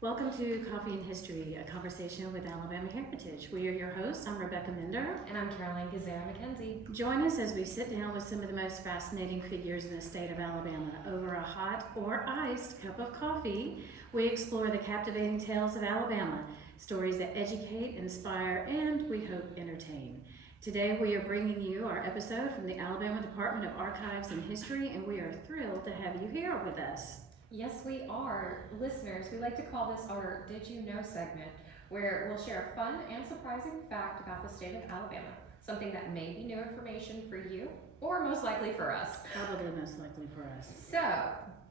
Welcome to Coffee and History, a conversation with Alabama heritage. We are your hosts. I'm Rebecca Minder. And I'm Caroline McKenzie. Join us as we sit down with some of the most fascinating figures in the state of Alabama. Over a hot or iced cup of coffee, we explore the captivating tales of Alabama, stories that educate, inspire, and we hope entertain. Today we are bringing you our episode from the Alabama Department of Archives and History, and we are thrilled to have you here with us. Yes, we are. Listeners, we like to call this our Did You Know segment, where we'll share a fun and surprising fact about the state of Alabama, something that may be new information for you, or most likely for us. Probably most likely for us. So,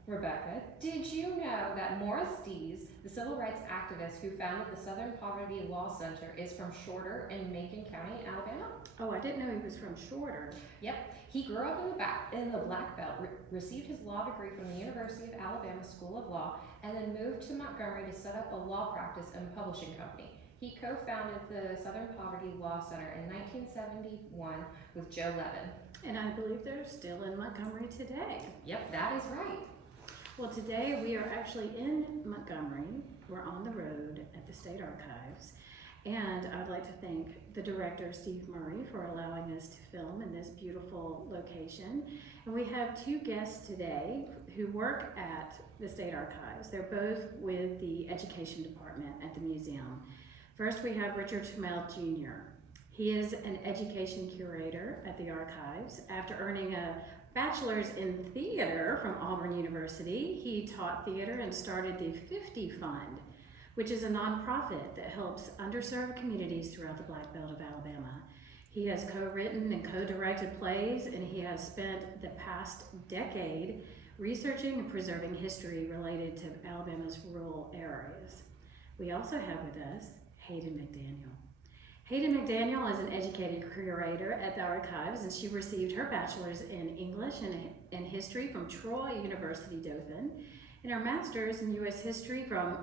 Rebecca, did you know that Morris Dees, the civil rights activist who founded the Southern Poverty Law Center, is from Shorter in Macon County, Alabama? Oh, I didn't know he was from Shorter. Yep. He grew up in the Black Belt, received his law degree from the University of Alabama School of Law, and then moved to Montgomery to set up a law practice and publishing company. He co-founded the Southern Poverty Law Center in 1971 with Joe Levin. And I believe they're still in Montgomery today. Yep, that is right. Well, today we are actually in Montgomery. We're on the road at the State Archives. And I'd like to thank the director, Steve Murray, for allowing us to film in this beautiful location. And we have two guests today who work at the State Archives. They're both with the Education Department at the museum. First, we have Richard Tramell Jr. He is an education curator at the Archives. After earning a bachelor's in theater from Auburn University, he taught theater and started the 50 Fund, which is a nonprofit that helps underserved communities throughout the Black Belt of Alabama. He has co-written and co-directed plays, and he has spent the past decade researching and preserving history related to Alabama's rural areas. We also have with us Hayden McDaniel. Hayden McDaniel is an educated curator at the Archives, and she received her bachelor's in English and history from Troy University, Dothan, and her master's in U.S. history from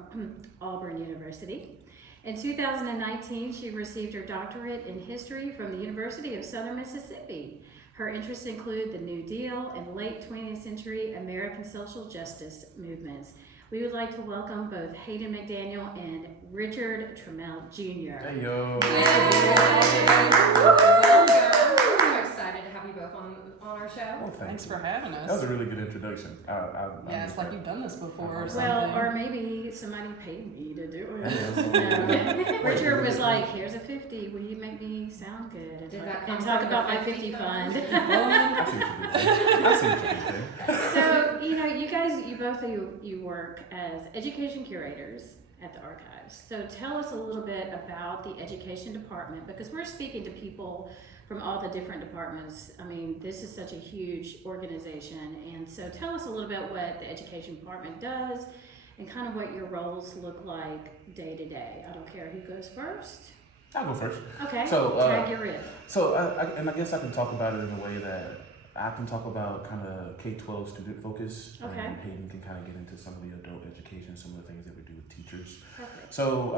Auburn University. In 2019, she received her doctorate in history from the University of Southern Mississippi. Her interests include the New Deal and late 20th century American social justice movements. We would like to welcome both Hayden McDaniel and Richard Tramell Jr. Hey yo! Welcome. We're so excited to have you both on our show. Well, Thanks for having us. That was a really good introduction. Yeah, it's like you've done this before or something. Well, or maybe somebody paid me to do Yeah, it. Richard was like, "Here's a 50. Will you make me sound good?" Did that and come talk from about the my 50 50 fund? fund. I see what you did there. So, you guys, you both you work as education curators at the Archives. So tell us a little bit about the Education Department, because we're speaking to people from all the different departments. I mean, this is such a huge organization, and so tell us a little bit what the Education Department does and kind of what your roles look like day to day. I don't care who goes first. I'll go first. Okay, So, tag your rib. So, I guess I can talk about it in a way that I can talk about kind of K-12 student focus, Okay. and Hayden can kind of get into some of the adult education, some of the things that we do with teachers. Perfect. So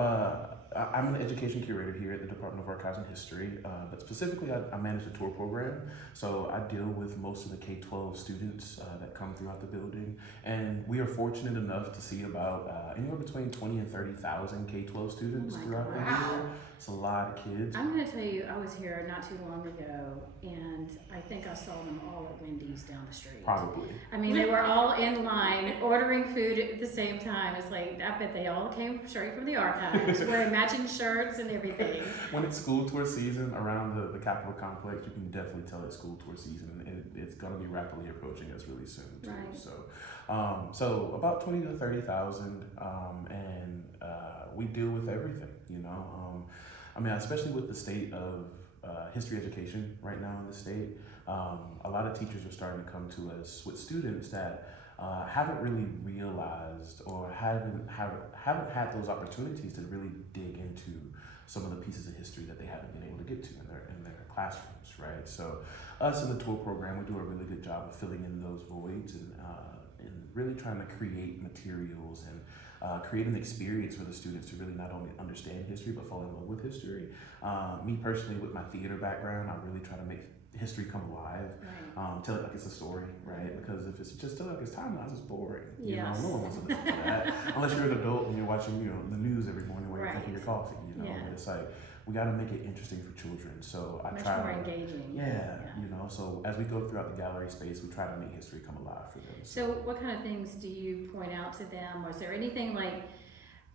I'm an education curator here at the Department of Archives and History, but specifically I manage the tour program. So I deal with most of the K-12 students that come throughout the building, and we are fortunate enough to see about anywhere between 20 and 30,000 K-12 students Oh my throughout the God. year. It's a lot of kids. I'm going to tell you, I was here not too long ago, and I think I saw them all at Wendy's down the street. Probably. I mean, they were all in line ordering food at the same time. It's like, I bet they all came straight from the Archives, wearing matching shirts and everything. When it's school tour season around the Capitol complex, you can definitely tell it's school tour season, and it's going to be rapidly approaching us really soon too. Right. So about 20 to 30,000, and we deal with everything, I mean, especially with the state of history education right now in the state, a lot of teachers are starting to come to us with students that haven't really realized or haven't had those opportunities to really dig into some of the pieces of history that they haven't been able to get to in their classrooms, right? So us in the tour program, we do a really good job of filling in those voids and really trying to create materials and create an experience for the students to really not only understand history but fall in love with history. Me personally, with my theater background, I really try to make history come alive. Right. Tell it like it's a story, right? Because if it's just tell it like it's timelines, it's boring. Yes. No one wants to listen to that unless you're an adult and you're watching, the news every morning while you're Right. drinking your coffee. Yeah. But it's like we got to make it interesting for children. So I Much try more to, engaging. yeah. So as we go throughout the gallery space, we try to make history come alive for them. So what kind of things do you point out to them? Was there anything like,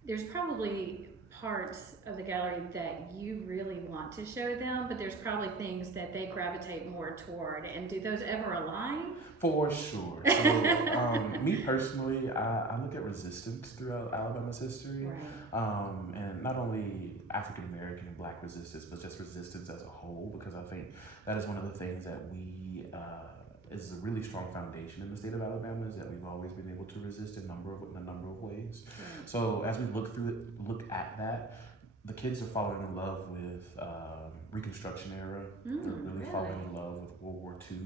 there's probably parts of the gallery that you really want to show them, but there's probably things that they gravitate more toward, and do those ever align? For sure. So, me personally, I look at resistance throughout Alabama's history, Right. and not only African American and Black resistance, but just resistance as a whole, because I think that is one of the things that is a really strong foundation in the state of Alabama, is that we've always been able to resist in a number of ways. Right. So as we look at that, the kids are falling in love with Reconstruction era. They're really falling in love with World War II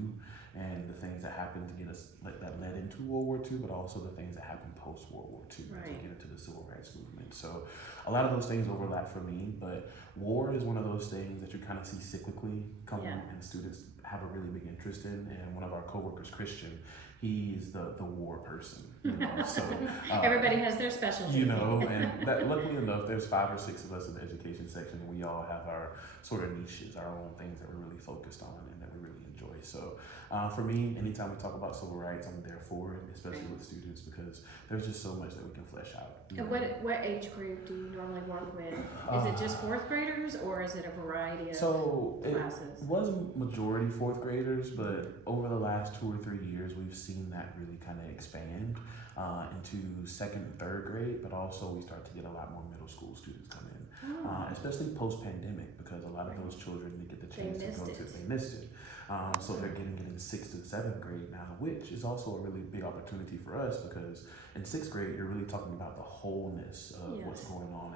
and the things that happened to get us that led into World War II, but also the things that happened post World War II to Right. get into the Civil Rights Movement. So a lot of those things overlap for me, but war is one of those things that you kind of see cyclically come Yeah. and students have a really big interest in. And one of our coworkers, Christian, he's the war person. So Everybody has their specialty. and that, luckily enough, there's 5 or 6 of us in the education section, and we all have our sort of niches, our own things that we're really focused on and that we really enjoy. So for me, anytime we talk about civil rights, I'm there for it, especially with students, because there's just so much that we can flesh out. And what age group do you normally work with? Is it just 4th graders, or is it a variety of classes? It was majority 4th graders, but over the last 2 or 3 years, we've seen that really kind of expand into 2nd and 3rd grade, but also we start to get a lot more middle school students come in, especially post-pandemic, because a lot of those children didn't get the chance to go to it. They missed it. So they're getting it in 6th and 7th grade now, which is also a really big opportunity for us, because in 6th grade, you're really talking about the wholeness of what's going on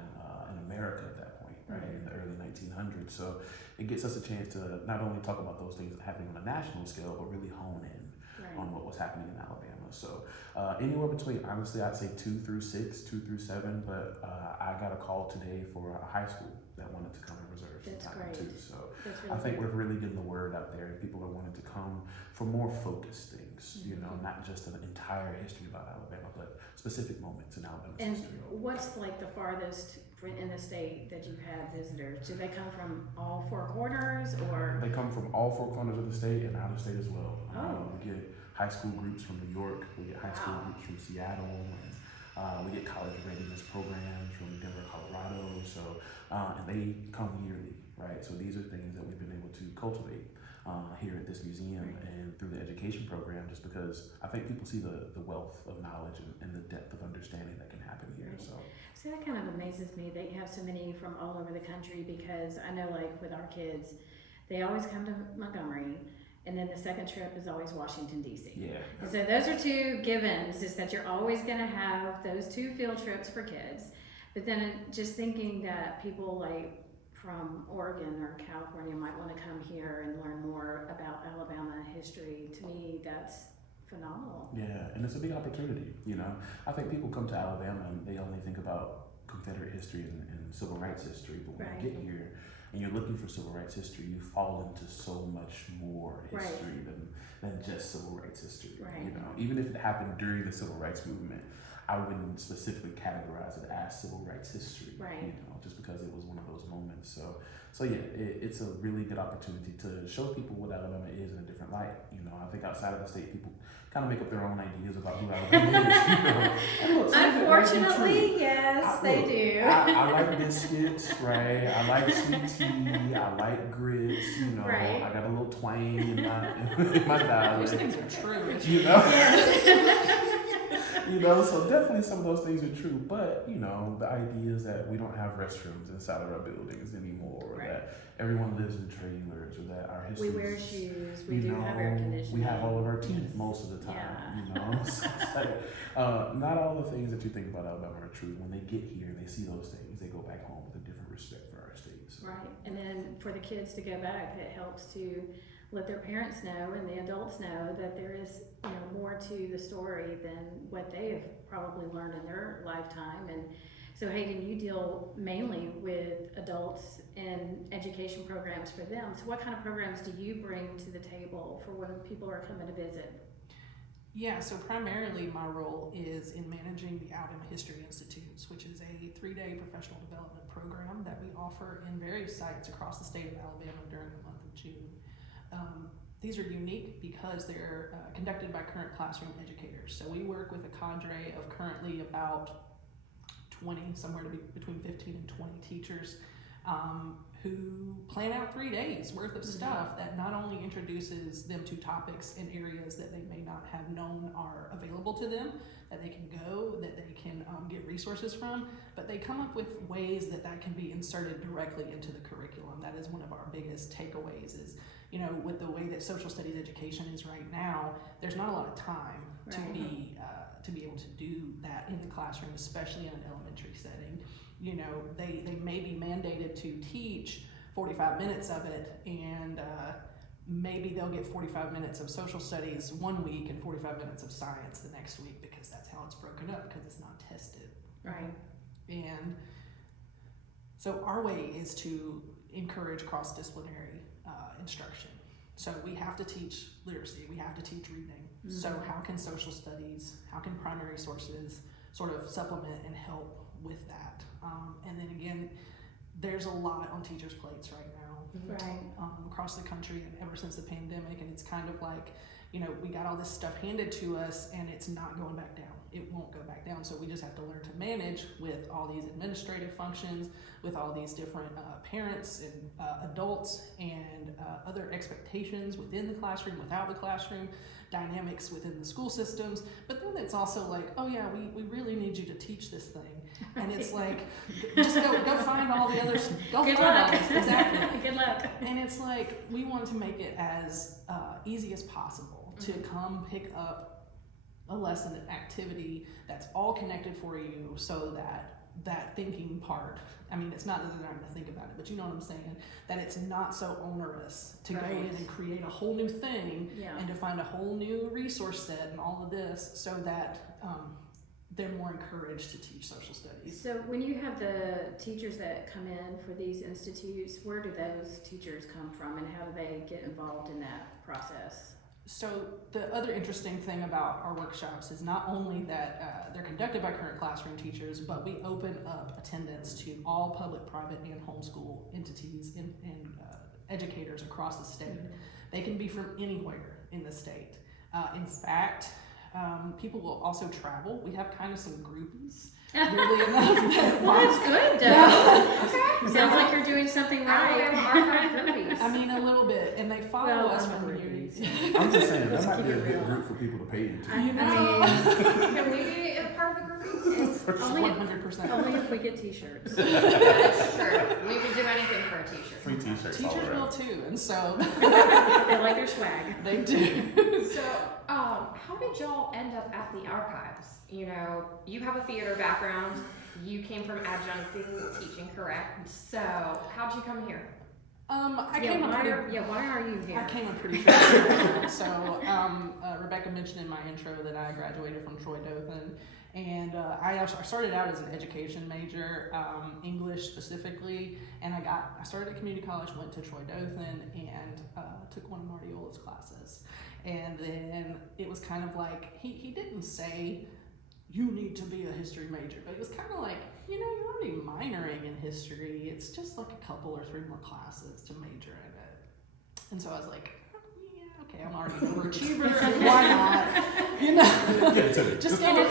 in America at that point, right, in the early 1900s. So it gets us a chance to not only talk about those things happening on a national scale, but really hone in on what was happening in Alabama. So anywhere between, honestly, I'd say 2 through 6, 2 through 7, but I got a call today for a high school that wanted to come and reserve some That's time great. too. So That's I think great. we're really getting the word out there, and people are wanting to come for more focused things, not just an entire history about Alabama, but specific moments in Alabama's And history. what's like the farthest in the state that you've had visitors? Do they come from all 4 corners, or? They come from all 4 corners of the state and out of state as well. Oh. We get high school groups from New York, we get high school groups from Seattle, and we get college readiness programs from Denver, Colorado. So, and they come yearly, right? So these are things that we've been able to cultivate here at this museum and through the education program, just because I think people see the wealth of knowledge and the depth of understanding that can happen here. So that kind of amazes me that you have so many from all over the country, because I know, like with our kids, they always come to Montgomery, and then the second trip is always Washington, D.C. Yeah. And so those are 2 givens, is that you're always going to have those 2 field trips for kids. But then just thinking that people like from Oregon or California might want to come here and learn more about Alabama history, to me, that's phenomenal. Yeah, and it's a big opportunity, I think people come to Alabama and they only think about Confederate history and civil rights history, but when you get here and you're looking for civil rights history, you fall into so much more history than just civil rights history. Even if it happened during the civil rights movement, I wouldn't specifically categorize it as civil rights history, just because it was one of those moments. So yeah, it's a really good opportunity to show people what Alabama is in a different light. I think outside of the state, people kind of make up their own ideas about who Alabama is. And look, Unfortunately, yes, they do. I like biscuits, right? I like sweet tea. I like grits. I got a little twang in my dialect. Those things are true. Yes. So definitely some of those things are true, but the idea is that we don't have restrooms inside of our buildings anymore, or that everyone lives in trailers, or that our history. We wear shoes. We do have air conditioning. We have all of our teeth most of the time. So it's like, not all the things that you think about Alabama are true. When they get here and they see those things, they go back home with a different respect for our states. Right, and then for the kids to go back, it helps to let their parents know and the adults know that there is, more to the story than what they have probably learned in their lifetime. And So Hayden, you deal mainly with adults and education programs for them. So what kind of programs do you bring to the table for when people are coming to visit? Yeah, so primarily my role is in managing the Alabama History Institutes, which is a 3-day professional development program that we offer in various sites across the state of Alabama during the month of June. These are unique because they're conducted by current classroom educators. So we work with a cadre of currently about 20, somewhere between 15 and 20 teachers who plan out 3 days worth of stuff that not only introduces them to topics in areas that they may not have known are available to them, that they can go, that they can get resources from, but they come up with ways that can be inserted directly into the curriculum. That is one of our biggest takeaways is, you know, with the way that social studies education is right now, there's not a lot of time to be able to do that in the classroom, especially in an elementary setting. You know, they may be mandated to teach 45 minutes of it, and maybe they'll get 45 minutes of social studies one week and 45 minutes of science the next week, because that's how it's broken up, because it's not tested. Right. And so our way is to encourage cross-disciplinary instruction. So we have to teach literacy, we have to teach reading. So how can social studies, how can primary sources sort of supplement and help with that? And then again, there's a lot on teachers' plates right now, across the country, and ever since the pandemic, and it's kind of like, you know, we got all this stuff handed to us and it's not going back down. It won't go back down, so we just have to learn to manage with all these administrative functions, with all these different parents and adults and other expectations within the classroom, without the classroom, dynamics within the school systems. But then it's also like, oh yeah, we really need you to teach this thing. And it's like, just go find all the others. Good luck. Exactly. Good luck. And it's like, we want to make it as easy as possible to come pick up a lesson, an activity that's all connected for you, so that thinking part, I mean, it's not that they're not going to think about it, but you know what I'm saying, that it's not so onerous to go in and create a whole new thing and to find a whole new resource set and all of this, so that they're more encouraged to teach social studies. So when you have the teachers that come in for these institutes, where do those teachers come from, and how do they get involved in that process? So the other interesting thing about our workshops is not only that they're conducted by current classroom teachers, but we open up attendance to all public, private, and homeschool entities and educators across the state. They can be from anywhere in the state. In fact, people will also travel. We have kind of some groupies. Really enough. Well, that's good, though. Okay. Sounds like you're doing something right. I mean, a little bit, and they follow us I'm from a years. I'm just saying, that Let's might keep be a it good real. group for people to pay into. I mean, Can we be a part of the group? only 100%. only if we get t-shirts. That's true. We would do anything for a t-shirt. Free t-shirts all Teachers will around. too, and so They like their swag. they do. So, how did y'all end up at the archives? You know, you have a theater background. You came from adjuncting teaching, correct? So, how'd you come here? I came why up are you here? I came up pretty fast. So Rebecca mentioned in my intro that I graduated from Troy Dothan, and I started out as an education major, English specifically, and I started at community college, went to Troy Dothan, and took one of Marty Ola's classes, and then it was kind of like he didn't say you need to be a history major, but it was kind of like, you know, you're already minoring in history. It's just like a couple or 3 more classes to major in it. And so I was like, yeah, okay, I'm already an overachiever. Why not? You know, Get it to me. just And go.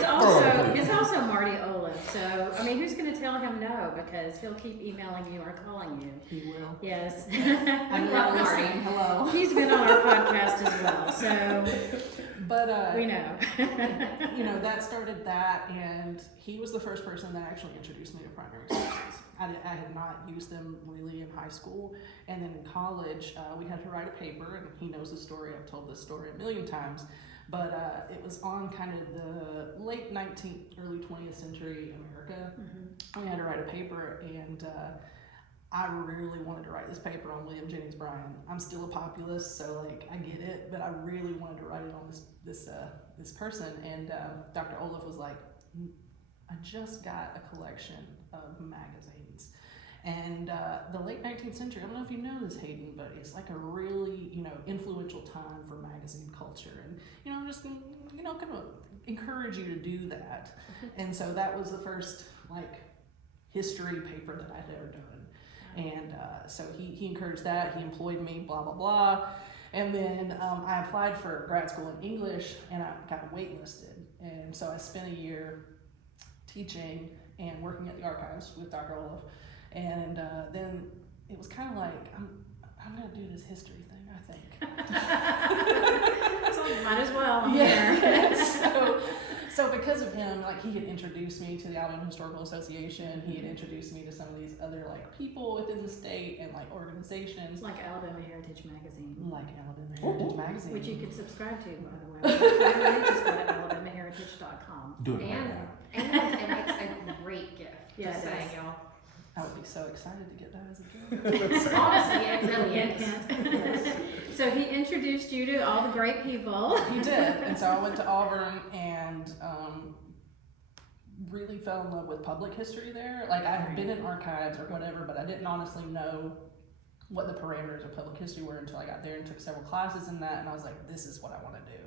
it's also Marty Ola. So I mean, who's going to tell him no? Because he'll keep emailing you or calling you. He will. Yes. I'm love not Marty. listening. Hello. He's been on our podcast as well, so But we know. you know, that started that, and he was the first person that actually introduced me to primary sources. I had not used them really in high school, and then in college we had to write a paper, and he knows the story. I've told this story a million times, but it was on kind of the late 19th, early 20th century America. We had to write a paper, and I really wanted to write this paper on William Jennings Bryan. I'm still a populist, so like I get it, but I really wanted to write it on this person. And Dr. Olaf was like, I just got a collection of magazines. And the late 19th century, I don't know if you know this, Hayden, but it's like a really, influential time for magazine culture. And, I'm just, kind of encourage you to do that. And so that was the first, history paper that I'd ever done. And so he encouraged that. He employed me, blah, blah, blah. And then I applied for grad school in English, and I got waitlisted. And so I spent a year teaching and working at the archives with Dr. Olaf. And then it was kind of like, I'm going to do this history thing, I think. So might as well. Yeah. So because of him, he had introduced me to the Alabama Historical Association. He had introduced me to some of these other people within the state and organizations. Like Alabama Heritage Magazine. Like Alabama Heritage Magazine. Which you can subscribe to, by the way. Just go to alabamaheritage.com. Do it And it's a great gift. Yeah, Just it saying, is. y'all. I would be so excited to get that as a gift. Honestly, it really Hint, is. hint. So he introduced you to all the great people. He did. And so I went to Auburn and really fell in love with public history there. I had been in archives or whatever, but I didn't honestly know what the parameters of public history were until I got there and took several classes in that. And I was like, this is what I want to do.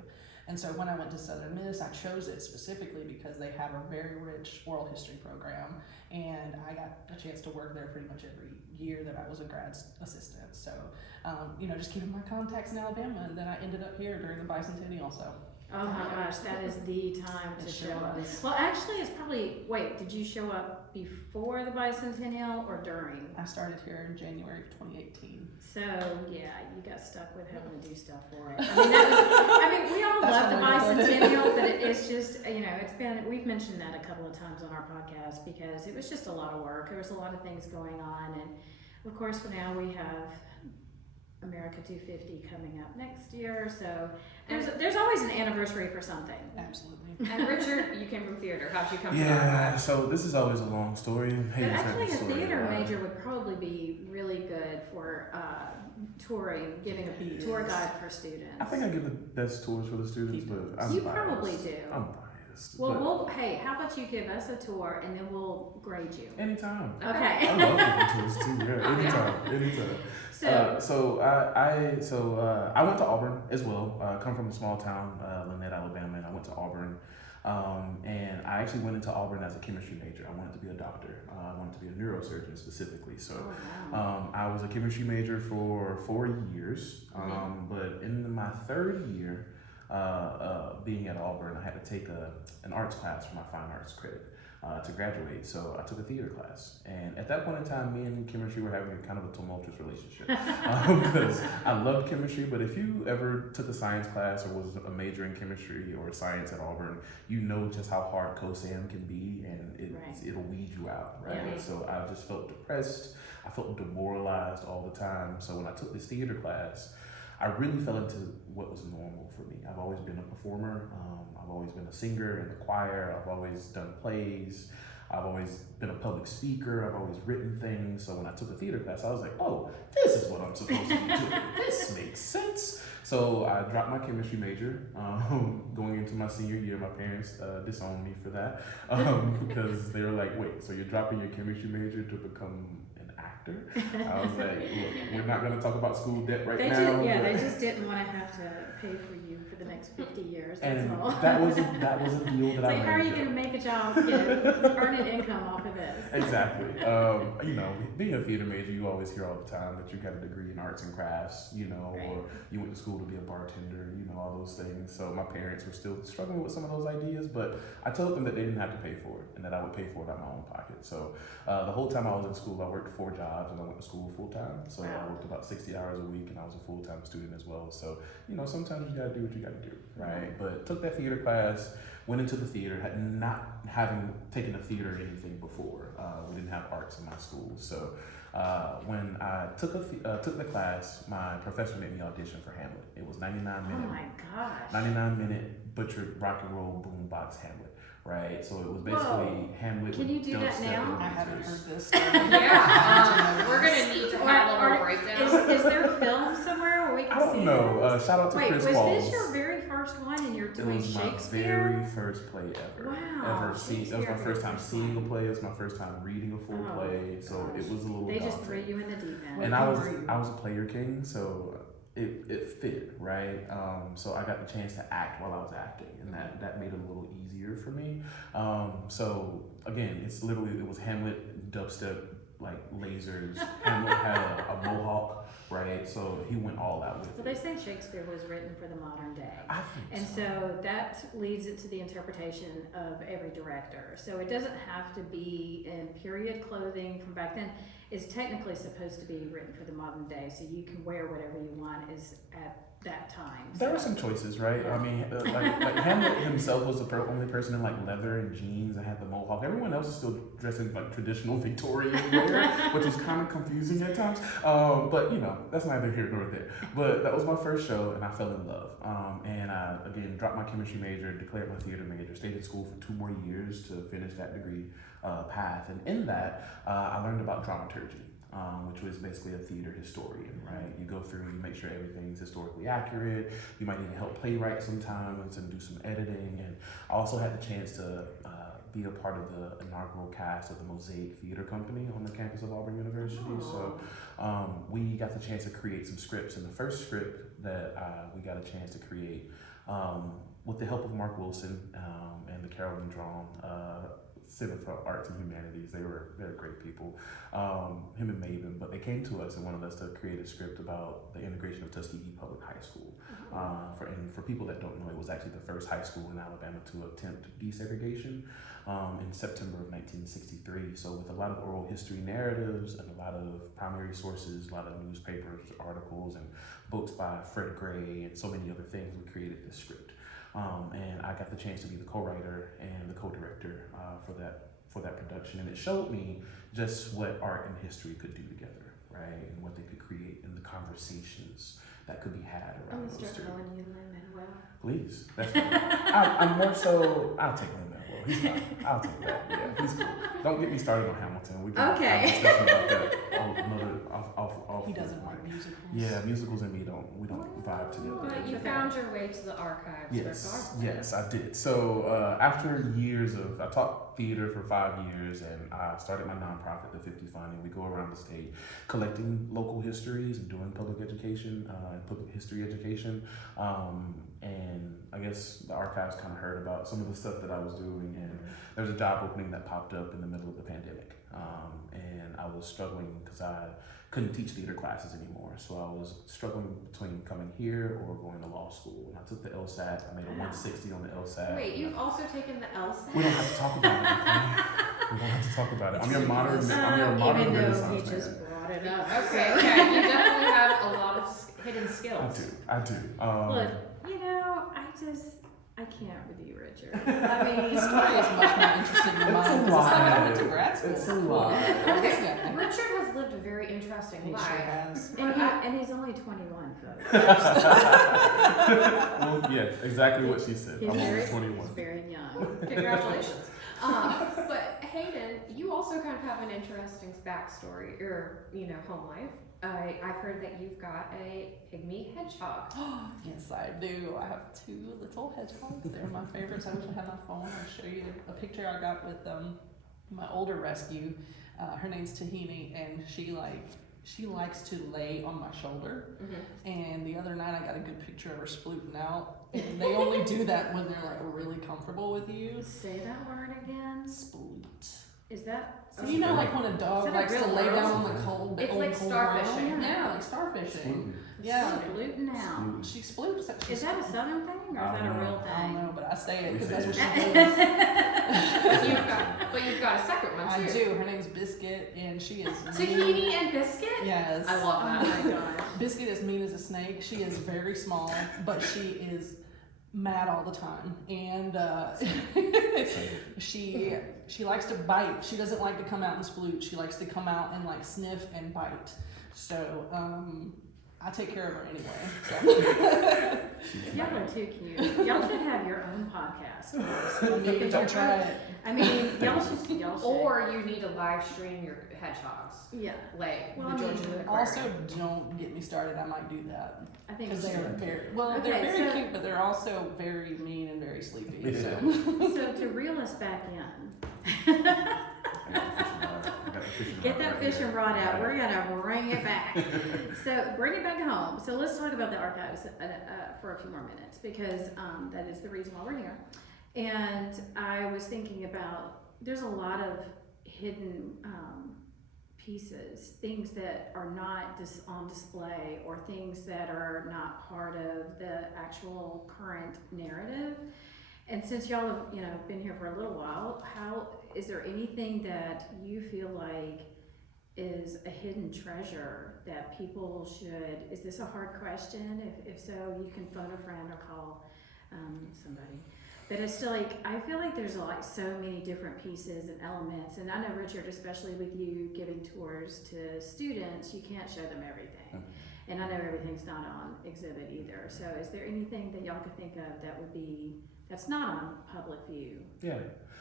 And so when I went to Southern Miss, I chose it specifically because they have a very rich oral history program, and I got a chance to work there pretty much every year that I was a grad assistant. So, just keeping my contacts in Alabama, and then I ended up here during the bicentennial. So. Oh my gosh, that is the time to It show sure up. was. Well, actually, it's probably, did you show up before the bicentennial or during? I started here in January of 2018. So, yeah, you got stuck with having to do stuff for it. I mean, we all That's love the one way to put it. bicentennial, but it's just, we've mentioned that a couple of times on our podcast because it was just a lot of work. There was a lot of things going on. And of course, now we have America 250 coming up next year. So there's always an anniversary for something. Absolutely. And Richard, you came from theater. How'd you come to Yeah, that? so this is always a long story. But Hayden's heard actually, this a story theater lot. major would probably be really good for touring, giving He a tour is. guide for students. I think I give the best tours for the students, but I'm You biased. probably do. I'm biased. Well, hey, how about you give us a tour and then we'll grade you? Anytime. Okay. I love giving tours too. Yeah, anytime. So, I went to Auburn as well. Come from a small town, Lynette, Alabama, and I went to Auburn. And I actually went into Auburn as a chemistry major. I wanted to be a doctor. I wanted to be a neurosurgeon specifically. So I was a chemistry major for 4 years. But in my third year being at Auburn, I had to take an arts class for my fine arts credit. To graduate, so I took a theater class, and at that point in time, me and chemistry were having a kind of a tumultuous relationship because I loved chemistry. But if you ever took a science class or was a major in chemistry or science at Auburn, you know just how hard COSAM can be, and it'll weed you out, right? Yeah. So I just felt depressed. I felt demoralized all the time. So when I took this theater class, I really fell into what was normal for me. I've always been a performer. I've always been a singer in the choir. I've always done plays. I've always been a public speaker. I've always written things. So when I took a theater class, I was like, oh, this is what I'm supposed to be doing. This makes sense. So I dropped my chemistry major. Going into my senior year, my parents disowned me for that because they were like, wait, so you're dropping your chemistry major to become actor? I was like, look, we're not going to talk about school debt right now. They just didn't want to have to pay for you for the next 50 years. That's And all. that was a deal that It's I like, made. how are you going to make a job, earn an income off of this? Exactly. Being a theater major, you always hear all the time that you got a degree in arts and crafts, or you went to school to be a bartender, all those things. So my parents were still struggling with some of those ideas, but I told them that they didn't have to pay for it and that I would pay for it out of my own pocket. So the whole time I was in school, I worked 4 jobs and I went to school full time. So I worked about 60 hours a week and I was a full-time student as well. So, sometimes you gotta do what you gotta do, right? But took that theater class, went into the theater, not having taken a theater or anything before. We didn't have arts in my school. So when I took the class, my professor made me audition for Hamlet. It was 99 minute. Oh my gosh. 99-minute butchered rock and roll boombox Hamlet. Right, so it was basically Hamlet. Can you do that now? I haven't heard this. Yeah, we're gonna need to have a little breakdown. Is there film somewhere where we can I see don't know. this? Shout out to Wait, Chris was Walls. this your very first one and you're It doing was my Shakespeare? very first play ever. Wow, Ever seen. It was my Shakespeare first time first seeing a one. play. It was my first time reading a full Oh, play. So it was a little They just threw daunting. you in the deep end. What And age were you? I was a player king, so it fit, right? So I got the chance to act while I was acting, and that made it a little easier for me. So again, it was Hamlet, dubstep, like lasers. Hamlet had a mohawk, right? So he went all out with Well, it. they say Shakespeare was written for the modern day. I think And so that leads it to the interpretation of every director. So it doesn't have to be in period clothing from back then. It's technically supposed to be written for the modern day, so you can wear whatever you want is at that time. There were some choices, right? Yeah. I mean, like Hamlet himself was the only person in like leather and jeans and had the mohawk. Everyone else is still dressed in like traditional Victorian wear, which was kind of confusing at times. But you know, that's neither here nor there. But that was my first show, and I fell in love. And I again dropped my chemistry major, declared my theater major, stayed in school for 2 more years to finish that degree path. And in that, I learned about dramaturgy. Which was basically a theater historian, right? You go through, you make sure everything's historically accurate. You might even help playwright sometimes and do some editing. And I also had the chance to be a part of the inaugural cast of the Mosaic Theater Company on the campus of Auburn University. So we got the chance to create some scripts. And the first script that we got a chance to create with the help of Mark Wilson and the Carolyn Drawn Center for Arts and Humanities. They're great people, him and Maven, but they came to us and wanted us to create a script about the integration of Tuskegee Public High School. For people that don't know, it was actually the first high school in Alabama to attempt desegregation in September of 1963. So with a lot of oral history narratives and a lot of primary sources, a lot of newspapers, articles, and books by Fred Gray and so many other things, we created this script. And I got the chance to be the co-writer and the co-director for that production, and it showed me just what art and history could do together, right, and what they could create in the conversations that could be had I'm around gonna those start two. calling you Lin-Manuel. Please, that's fine. I'm more so. I'll take Lin-Manuel. He's fine. I'll take that. Yeah, he's cool. Don't get me started on Hamilton. We can Okay. have a discussion about that. Off He doesn't like musicals. Yeah, musicals and me we don't vibe together. But you found your way to the archives. Yes, I did. So after years I taught theater for 5 years, and I started my nonprofit, the 50 Fund, and we go around the state collecting local histories and doing public education, public history education. And I guess the archives kind of heard about some of the stuff that I was doing, and there was a job opening that popped up in the middle of the pandemic. And I was struggling because I couldn't teach theater classes anymore. So I was struggling between coming here or going to law school. And I took the LSAT. I made a 160 on the LSAT. Wait, you've also taken the LSAT? We don't have to talk about it. Okay? We don't have to talk about it. I'm your modern Even Renaissance though he man. just brought it up. Okay, okay. You definitely have a lot of hidden skills. I do. Look, I can't with you, Richard. I mean, His story is much more interesting than mine. It's a because it's how I lot. went to grad school. It's a lot. Okay, This guy. Richard has lived a very interesting He life. sure has. and he's only 21, folks. Well, yeah, exactly what she said. He's I'm only very, 21. he's very young. Congratulations. But Hayden, you also kind of have an interesting backstory, or home life. I've heard that you've got a pygmy hedgehog. Yes, I do. I have 2 little hedgehogs. They're my favorites. I wish I had my phone. I'll show you a picture I got with my older rescue. Her name's Tahini, and she likes to lay on my shoulder. Mm-hmm. And the other night I got a good picture of her splooting out. And they only do that when they're like really comfortable with you. Say that word again. Sploot. Is that? So you know, like when a dog Is that a likes to real lay word? down on the cold, It's old like cold starfishing. ground. Yeah, like starfishing. Yeah. Gluten now. She sploots. Is that a southern thing or is that a real I don't thing? know, but I say it We because say that's what it. she does. You've got a second one I too. do. Her name's Biscuit, and she is Tahini and Biscuit? Yes. I love Oh that. my gosh. Biscuit is mean as a snake. She is very small, but she is mad all the time, and she likes to bite. She doesn't like to come out and sploot. She likes to come out and like sniff and bite. So I take care of her anyway. So. Y'all are too cute. Y'all should have your own podcast. Don't try it. I mean, y'all y'all should. Or you need to live stream your hedgehogs, Yeah, like Well, the I Georgia mean, Aquarium. Also, don't get me started. I might do that I think because you they're should. very well. Okay, they're very so- cute, but they're also very mean and very sleepy. Yeah. So to reel us back in, get that fishing rod out. We're gonna bring it back. So bring it back home. So let's talk about the archives for a few more minutes because that is the reason why we're here. And I was thinking about there's a lot of hidden pieces, things that are not on display or things that are not part of the actual current narrative. And since y'all have, been here for a little while, how is there anything that you feel like is a hidden treasure that people should? Is this a hard question? If so, you can phone a friend or call somebody. But it's still I feel like there's so many different pieces and elements. And I know, Richard, especially with you giving tours to students, you can't show them everything. And I know everything's not on exhibit either. So is there anything that y'all could think of that's not on public view? Yeah.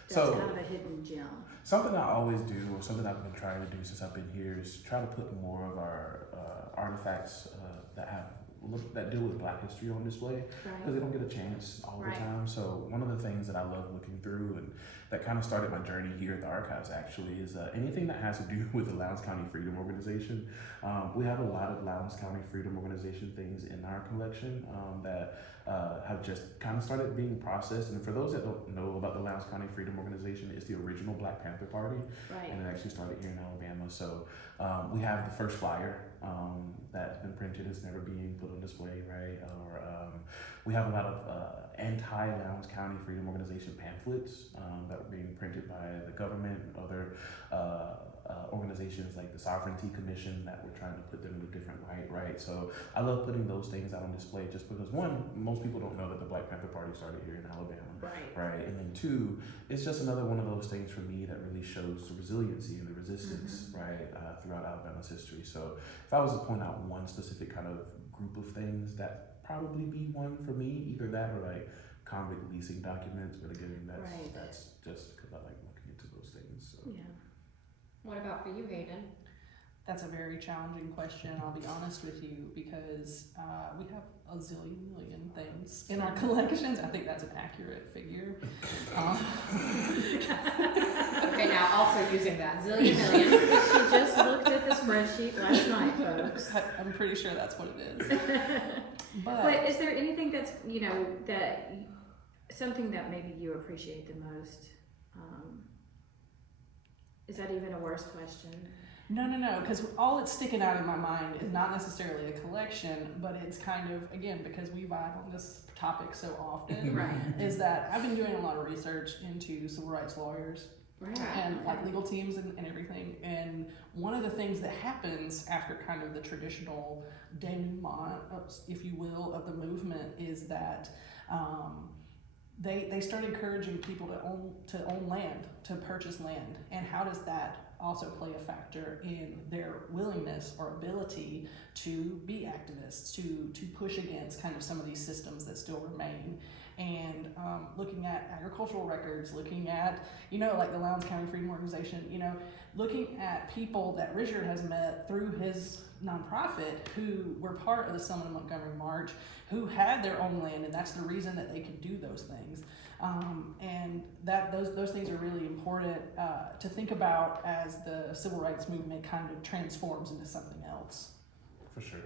That's So kind of a hidden gem. something I always do, or something I've been trying to do since I've been here, is try to put more of our artifacts that deal with Black history on display, because Right. they don't get a chance all the Right. time. So one of the things that I love looking through, and that kind of started my journey here at the archives actually, is anything that has to do with the Lowndes County Freedom Organization. We have a lot of Lowndes County Freedom Organization things in our collection that have just kind of started being processed. And for those that don't know about the Lowndes County Freedom Organization, it's the original Black Panther Party, Right. and it actually started here in Alabama. So we have the first flyer that's been printed. It's never being put on display, right? Or we have a lot of anti-Lowndes County Freedom Organization pamphlets that were being printed by the government and other organizations like the Sovereignty Commission that we're trying to put them in a different light, right? So I love putting those things out on display just because, one, most people don't know that the Black Panther Party started here in Alabama. Right. Right, and then two, it's just another one of those things for me that really shows the resiliency and the resistance, right, throughout Alabama's history. So if I was to point out one specific kind of group of things, that'd probably be one for me, either that or like convict leasing documents, but again, that's just because I like looking into those things. So. Yeah. What about for you, Hayden? That's a very challenging question, I'll be honest with you, because we have a zillion million things in our collections. I think that's an accurate figure. Okay, now also using that zillion million. She just looked at the spreadsheet last night, folks. I'm pretty sure that's what it is. But is there anything that's, something that maybe you appreciate the most? Is that even a worse question? No, because all that's sticking out in my mind is not necessarily a collection, but it's kind of, again, because we vibe on this topic so often, Right. is that I've been doing a lot of research into civil rights lawyers Right. and like legal teams and everything. And one of the things that happens after kind of the traditional denouement, if you will, of the movement is that they start encouraging people to own land, to purchase land. And how does that also play a factor in their willingness or ability to be activists, to push against kind of some of these systems that still remain? And looking at agricultural records, looking at, like the Lowndes County Freedom Organization, looking at people that Richard has met through his nonprofit who were part of the Selma and Montgomery March, who had their own land, and that's the reason that they could do those things. And that those things are really important to think about as the civil rights movement kind of transforms into something else. For sure.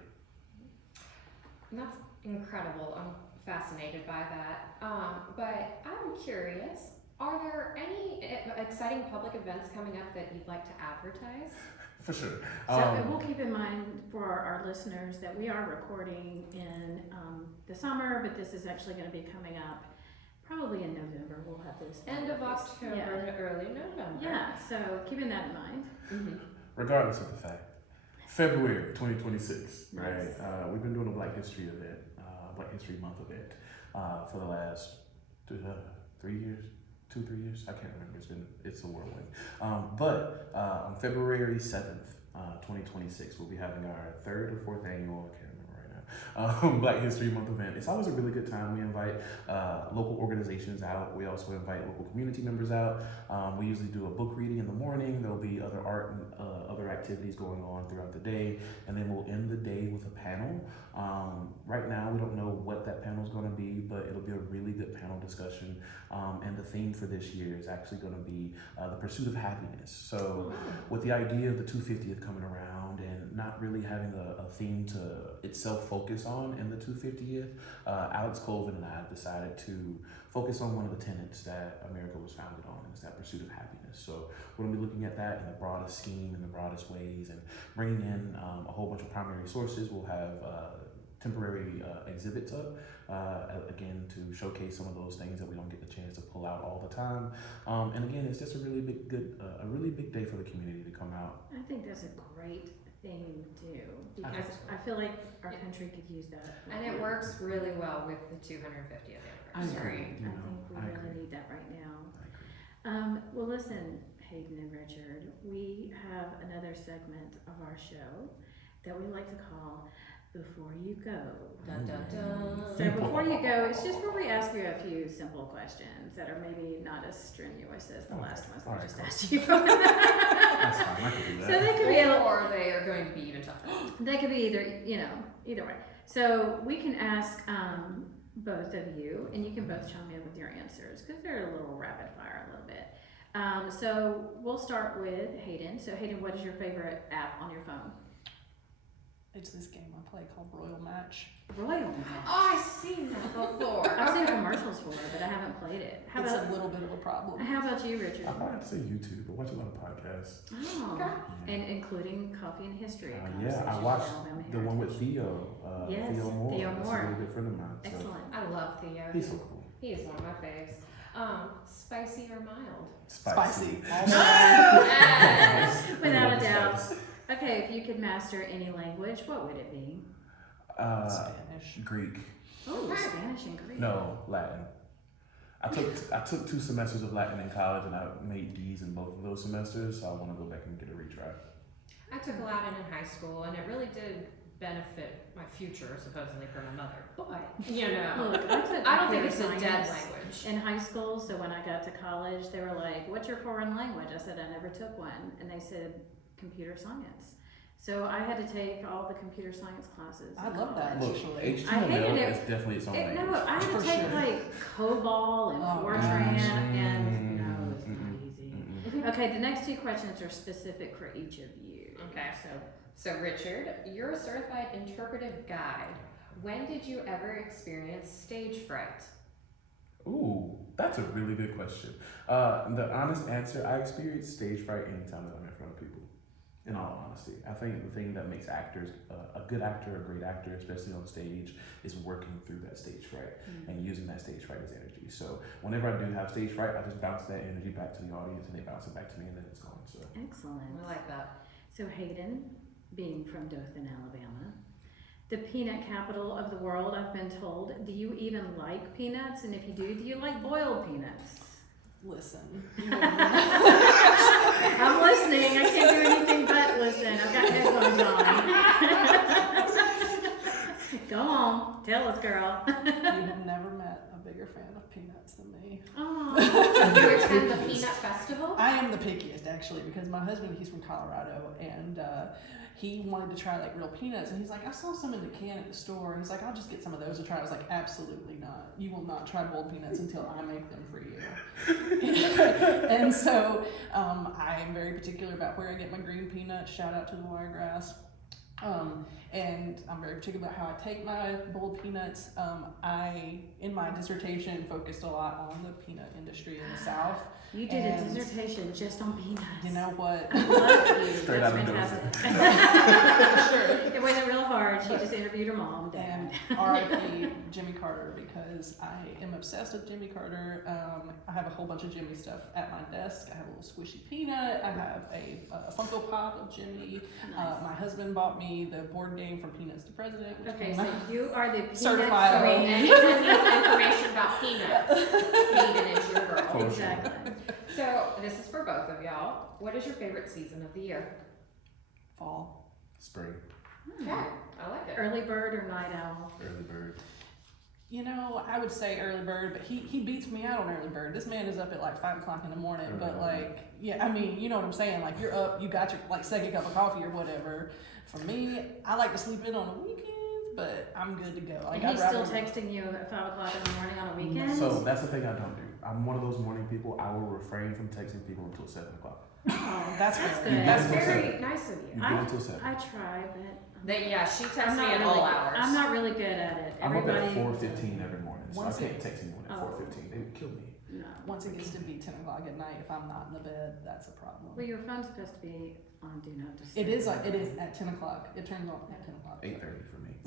And that's incredible. I'm fascinated by that. But I'm curious, are there any exciting public events coming up that you'd like to advertise? For sure. So we'll keep in mind for our listeners that we are recording in the summer, but this is actually going to be coming up probably in November. We'll have this. End of October, Yeah. early November. Yeah, so keeping that in mind. Mm-hmm. Regardless of the fact, February 2026, Nice. right? We've been doing a Black History event, Black History Month event, for the last 3 years. 2-3 years, I can't remember. It's a whirlwind. But on February 7th, 2026, we'll be having our 3rd or 4th annual, I can't remember right now, Black History Month event. It's always a really good time. We invite local organizations out. We also invite local community members out. We usually do a book reading in the morning. There'll be other art and other activities going on throughout the day. And then we'll end the day with a panel. Right now, we don't know what that panel is going to be, but it'll be a really good panel discussion. And the theme for this year is actually going to be the pursuit of happiness. So with the idea of the 250th coming around and not really having a theme to itself focus on in the 250th, Alex Colvin and I have decided to focus on one of the tenets that America was founded on, and it's that pursuit of happiness. So we're going to be looking at that in the broadest scheme, in the broadest ways, and bringing in a whole bunch of primary sources. We'll have temporary exhibits up, again, to showcase some of those things that we don't get the chance to pull out all the time. And again, it's just a really big day for the community to come out. I think that's a great thing to do, because I feel like our country could use that. And it works really well with the 250th anniversary. I think we really need that right now. Well, listen, Hayden and Richard, we have another segment of our show that we like to call Before You Go. Dun, dun, dun. So before you go, it's just where we ask you a few simple questions that are maybe not as strenuous as the last ones that we just asked you. That's fine, I can do that. So they could be or they are going to be even tougher. They could be either way. So we can ask both of you, and you can both chime in with your answers, because they're a little rapid fire a little bit. So we'll start with Hayden. So Hayden, what is your favorite app on your phone? It's this game I play called Royal Match. Royal Match. Oh, I've seen that before. I've seen commercials for it, but I haven't played it. It's a little bit of a problem. How about you, Richard? I might have to say YouTube, but watch a lot of podcasts. Oh, Okay. And including Coffee and History. Yeah, I watched the one with Theo. Yes, Theo Moore. Theo That's Moore. a really good friend of mine. So Excellent. I love Theo. he's so cool. He is one of my faves. Spicy or mild? Spicy. Yes. Without a doubt. Okay, if you could master any language, what would it be? Spanish. Greek. Oh, Spanish and Greek. No, Latin. I took 2 semesters of Latin in college, and I made D's in both of those semesters, so I want to go back and get a retry. I took Latin in high school, and it really did benefit my future, supposedly, for my mother. But, Look, I don't think it's a computer dead science language. in high school, so when I got to college, they were like, "What's your foreign language?" I said, "I never took one," and they said, "Computer science." So I had to take all the computer science classes. I in love that. college. Look, Actually. I hated HTML it. is definitely its own language. No, I had to For take sure. like COBOL and Oh, Fortran, gosh. and no, it's not easy. Mm-mm. Okay, the next 2 questions are specific for each of you. Okay. So Richard, you're a certified interpretive guide. When did you ever experience stage fright? Ooh, that's a really good question. The honest answer, I experience stage fright anytime that I'm in front of people. In all honesty, I think the thing that makes actors a good actor, a great actor, especially on stage, is working through that stage fright and using that stage fright as energy. So whenever I do have stage fright, I just bounce that energy back to the audience, and they bounce it back to me, and then it's gone. So Excellent. I like that. So Hayden, being from Dothan, Alabama, the peanut capital of the world, I've been told. Do you even like peanuts? And if you do you like boiled peanuts? Listen. I'm listening. I can't do anything but listen. I've got headphones on. Go on. Tell us, girl. You've never met a bigger fan of peanuts than me. Oh. Did you attend the Peanut Festival? I am the pickiest, actually, because my husband, he's from Colorado, and he wanted to try like real peanuts, and he's like, I saw some in the can at the store. He's like, I'll just get some of those to try. I was like, absolutely not. You will not try boiled peanuts until I make them for you. And so I am very particular about where I get my green peanuts. Shout out to the Wiregrass. And I'm very particular about how I take my boiled peanuts. I, in my dissertation, focused a lot on the peanut industry in the South. You did a dissertation just on peanuts. You know what? I love you. Straight That's out of fantastic. It wasn't real hard. She just interviewed her mom, And dad. R.I.P. Jimmy Carter, because I am obsessed with Jimmy Carter. I have a whole bunch of Jimmy stuff at my desk. I have a little squishy peanut. I have a Funko Pop of Jimmy. Nice. My husband bought me the board game From Peanuts to President. Which Okay, came so out. you are the peanut Certified. So queen. anyone needs information about peanuts, Hayden is your girl. Cool. Exactly. So this is for both of y'all. What is your favorite season of the year? Fall. spring. Okay, I like it. Early bird or night owl? Early bird. You know, I would say early bird, but he beats me out on early bird. This man is up at like 5 o'clock in the morning, but like, yeah, I mean, you know what I'm saying? Like, you're up, you got your like second cup of coffee or whatever. For me, I like to sleep in on the weekends, but I'm good to go. Like, And he's I'd still rather- texting you at 5 o'clock in the morning on a weekend? So that's the thing I don't do. I'm one of those morning people. I will refrain from texting people until 7 o'clock. Oh, That's that's fair. good. That's until very 7. nice of You you. do until 7. I try, but Yeah, she I'm texts me not at really, all hours. I'm not really good at it. I'm up Everybody, at 4:15 every morning, so Once I can't it- text anyone at Oh. 4:15. They would kill me. no. Once it gets to be 10 o'clock at night, if I'm not in the bed, that's a problem. Well, your phone's supposed to be on Do Not Disturb. It is at 10 o'clock. It turns on at 10 o'clock. 8:30 for me.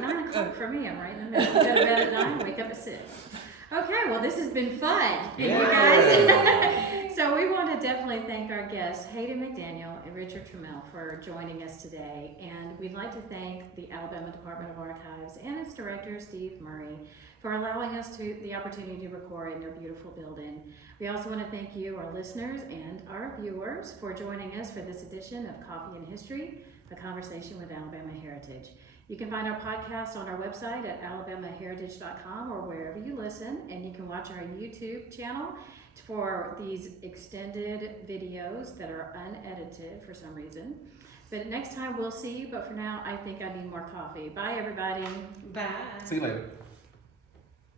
9 o'clock for me. I'm right in the middle. Go to bed at 9, wake up at 6. Okay, well, this has been fun. You guys. So we want to definitely thank our guests, Hayden McDaniel and Richard Trammell, for joining us today. And we'd like to thank the Alabama Department of Archives and its director, Steve Murray, for allowing us the opportunity to record in their beautiful building. We also want to thank you, our listeners, and our viewers for joining us for this edition of Coffee and History, a conversation with Alabama Heritage. You can find our podcast on our website at alabamaheritage.com or wherever you listen, and you can watch our YouTube channel for these extended videos that are unedited for some reason. But next time we'll see you, but for now I think I need more coffee. Bye everybody. Bye. See you later.